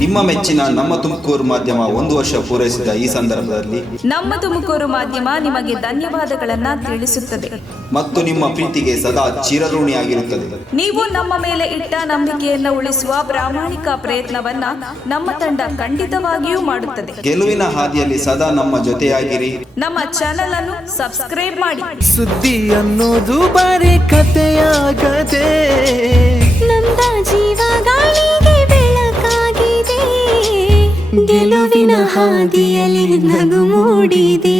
ನಿಮ್ಮ ಮೆಚ್ಚಿನ ನಮ್ಮ ತುಮಕೂರು ಮಾಧ್ಯಮ 1 ವರ್ಷ ಪೂರೈಸಿದ ಈ ಸಂದರ್ಭದಲ್ಲಿ ನಮ್ಮ ತುಮಕೂರು ಮಾಧ್ಯಮ ನಿಮಗೆ ಧನ್ಯವಾದಗಳನ್ನ ತಿಳಿಸುತ್ತದೆ ಮತ್ತು ನಿಮ್ಮ ಪ್ರೀತಿಗೆ ಸದಾ ಚಿರಋಣಿಯಾಗಿರುತ್ತದೆ. ನೀವು ನಮ್ಮ ಮೇಲೆ ಇಟ್ಟ ನಂಬಿಕೆಯನ್ನು ಉಳಿಸುವ ಪ್ರಾಮಾಣಿಕ ಪ್ರಯತ್ನವನ್ನ ನಮ್ಮ ತಂಡ ಖಂಡಿತವಾಗಿಯೂ ಮಾಡುತ್ತದೆ. ಗೆಲುವಿನ ಹಾದಿಯಲ್ಲಿ ಸದಾ ನಮ್ಮ ಜೊತೆಯಾಗಿರಿ. ನಮ್ಮ ಚಾನೆಲ್ ಅನ್ನು ಸಬ್ಸ್ಕ್ರೈಬ್ ಮಾಡಿ. ಸುದ್ದಿ ಅನ್ನೋದು ಬರೀ ಕಥೆಯಾಗದೆ ನೊಂದ ಜೀವ ಗಾಳಿಗೆ ಬೆಳಕಾಗಿದೆ, ಗೆಲುವಿನ ಹಾದಿಯಲ್ಲಿ ನಗು ಮೂಡಿದೆ.